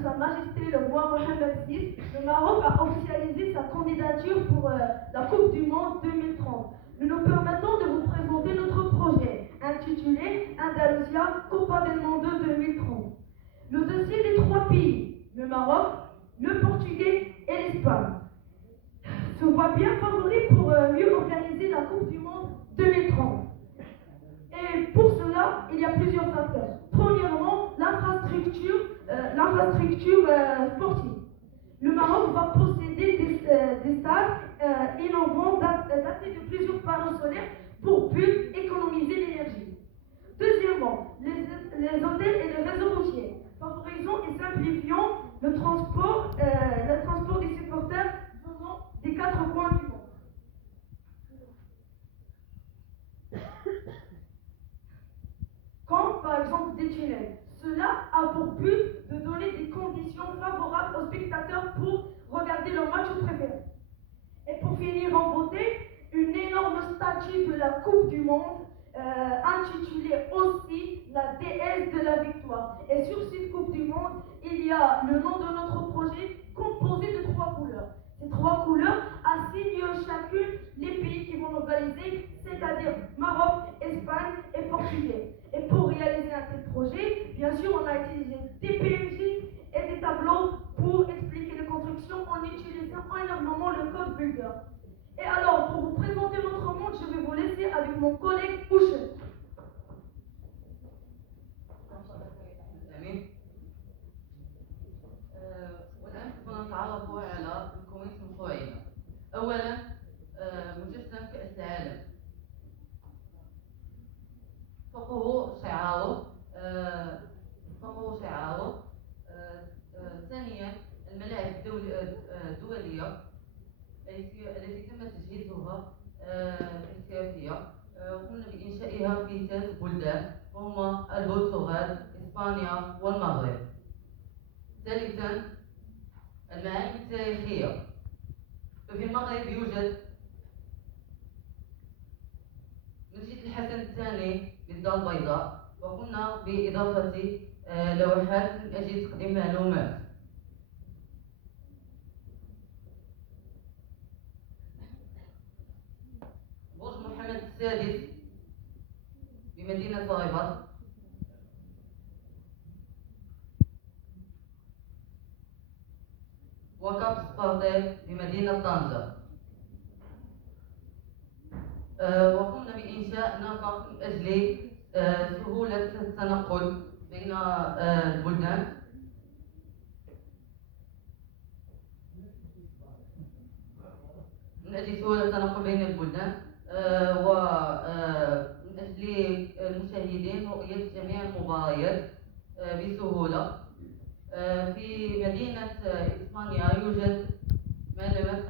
de Sa Majesté le roi Mohamed VI, le Maroc a officialisé sa candidature pour la Coupe du Monde 2030. Nous nous permettons de vous présenter notre projet, intitulé Andalusia Copa del Mundo 2030. Le dossier des 3 pays, le Maroc, le Portugal et l'Espagne, se voit bien favori pour mieux organiser la Coupe du Monde 2030. Et pour cela, il y a plusieurs facteurs. Premièrement, l'infrastructure sportive. Le Maroc va posséder des stades innovants datés de plusieurs panneaux solaires pour but économiser l'énergie. Deuxièmement, les hôtels et les réseaux routiers. Favorisons et simplifions le transport des supporters venant des 4 coins du monde. Comme par exemple des tunnels. Cela a pour but de donner des conditions favorables aux spectateurs pour regarder leur match préféré. Et pour finir en beauté, une énorme statue de la Coupe du Monde intitulée aussi la déesse de la victoire. Et sur cette Coupe du Monde, il y a le nom de notre projet composé de 3 couleurs. Ces 3 couleurs assignent chacune les pays qui vont l'organiser, c'est-à-dire Maroc, Espagne et Portugal. Et pour réaliser un tel projet, bien sûr, on a utilisé des PNJ et des tableaux pour expliquer les constructions en utilisant énormément le code Builder. Et alors, pour vous présenter notre monde, je vais vous laisser avec mon collègue Ouche. والآن سوف نتعرف على مكونات مشروعنا. أولا مجسم كأس العالم، فوقه شعاره. ثانيا الملاعب الدولية التي تم تجهيزها احترافية، قمنا بإنشائها في 3 بلدان وهما البرتغال، إسبانيا والمغرب. ثالثا المعالم التاريخية، ففي المغرب يوجد مسجد الحسن الثاني للدار البيضاء، وقمنا بإضافة لوحات من أجل تقديم معلومات. برج محمد السادس بمدينة طائبة، وكاب سبارتيل بمدينة طنجة. وقمنا بإنشاء نفق من أجل سهولة التنقل بين البلدان. ومن أجل المشاهدين رؤية جميع المباريات بسهولة. في مدينة إسبانيا يوجد ملعب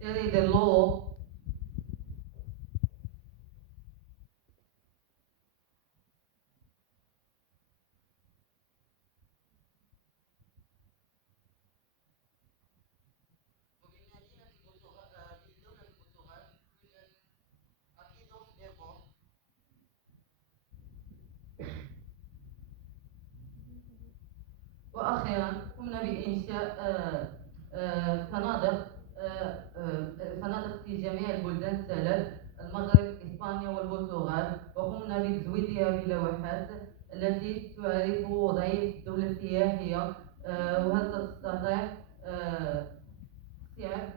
تيري ديل لورو، وأخيرا قمنا بإنشاء فنادق في جميع البلدان الثلاث، المغرب، إسبانيا والبرتغال، وقمنا بتزويدها بلوحات التي تعرف وضعية الدولة السياحية وهل تستطيع استيعاب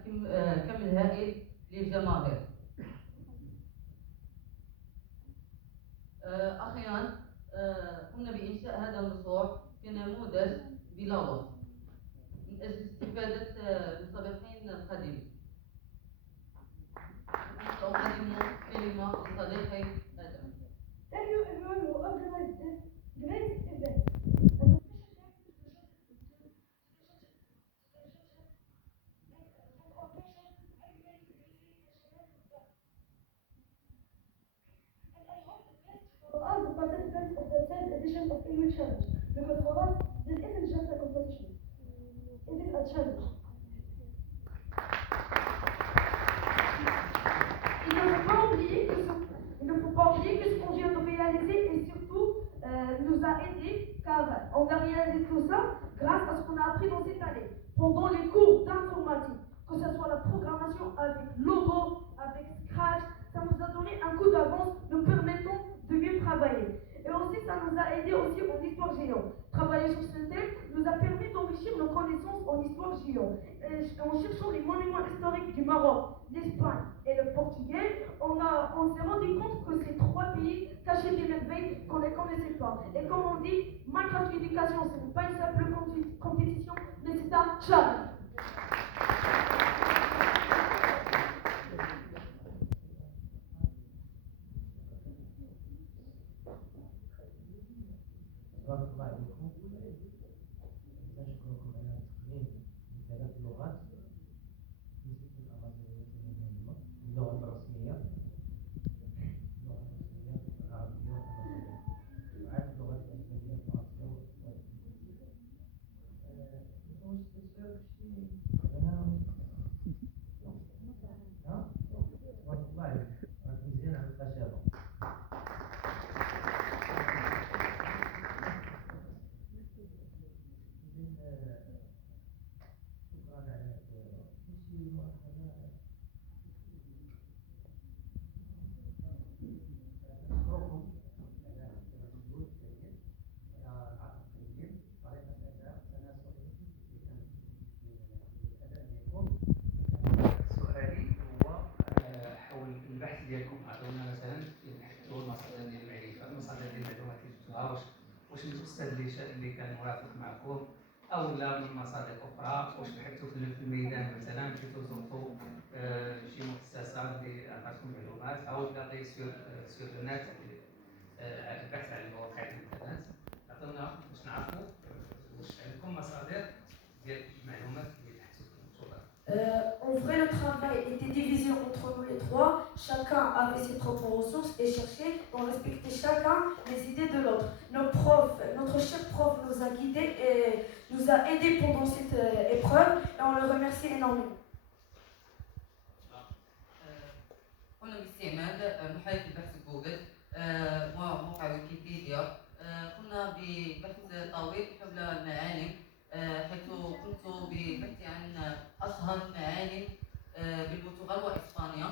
كم الهائل للجماهير. أخيرا قمنا بإنشاء هذا المشروع كنموذج بلا وصف من أجل استفادة المتابعين القديمين. أقدم كلمة لصديقي آدم. Thank you everyone who organized this great event. All the participants of the 3rd edition of EU Challenge, because for us, this isn't just a competition, it is a challenge. Il ne faut pas oublier que ce qu'on vient de réaliser et surtout nous a aidé, car on a réalisé tout ça appris dans cette année, pendant les cours d'informatique, que ce soit la programmation avec Logo, avec Scratch, ça nous a donné un coup d'avance, nous permettant de mieux travailler. Et aussi, ça nous a aidé aussi en histoire géo. Travailler sur ce thème nous a permis d'enrichir nos connaissances en histoire géo. Et en cherchant les monuments historiques du Maroc, l'Espagne et le Portugal, on s'est rendu compte que ces trois pays cachaient des merveilles qu'on ne connaissait pas. Et comme on dit, Minecraft Éducation, ce n'est pas une simple compétition, mais c'est un challenge. بارك الله عليكم. نشكركم على تقديم ثلاث لغات نسبة الأمازيغية المهمة، اللغة الرسمية العربية والأمازيغية، وعاد اللغات الأجنبية الفرنسية والإنجليزية. واش تشارك شي أنا تبارك الله عليك، راك مزيان على التشابه. سؤالي هو حول البحث ديالكم. عطونا مثلا نحددوا المصادر ديال المعرفه، المصادر ديال المعلومات اللي جبتوها، واش من الاستاذ اللي كان موافق معكم او لا من مصادر اخرى، واش بحثتوا في الميدان مثلا، مشيتوا زرتوا شي مؤسسه اللي عطاتكم معلومات، او لا سير النت البحث على مواقع الانترنت. عطونا باش نعرفوا واش عندكم مصادر ديال المعلومات اللي بحثتوا فيهم. En vrai, le travail était divisé entre nous les trois. Chacun avait ses propres ressources et cherchait à respecter chacun les idées de l'autre. Notre cher prof nous a guidés et nous a aidés pendant cette épreuve et on le remercie énormément. قمنا باستعمال محرك البحث جوجل وموقع ويكيبيديا. قمنا ببحث طويل حول المعالم، حيث قمت بالبحث عن أشهر المعالم بالبرتغال وإسبانيا،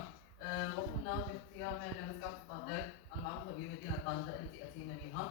وقمنا باختيار مسقط الطاطر المعروفة بمدينة طنجة التي أتينا بها.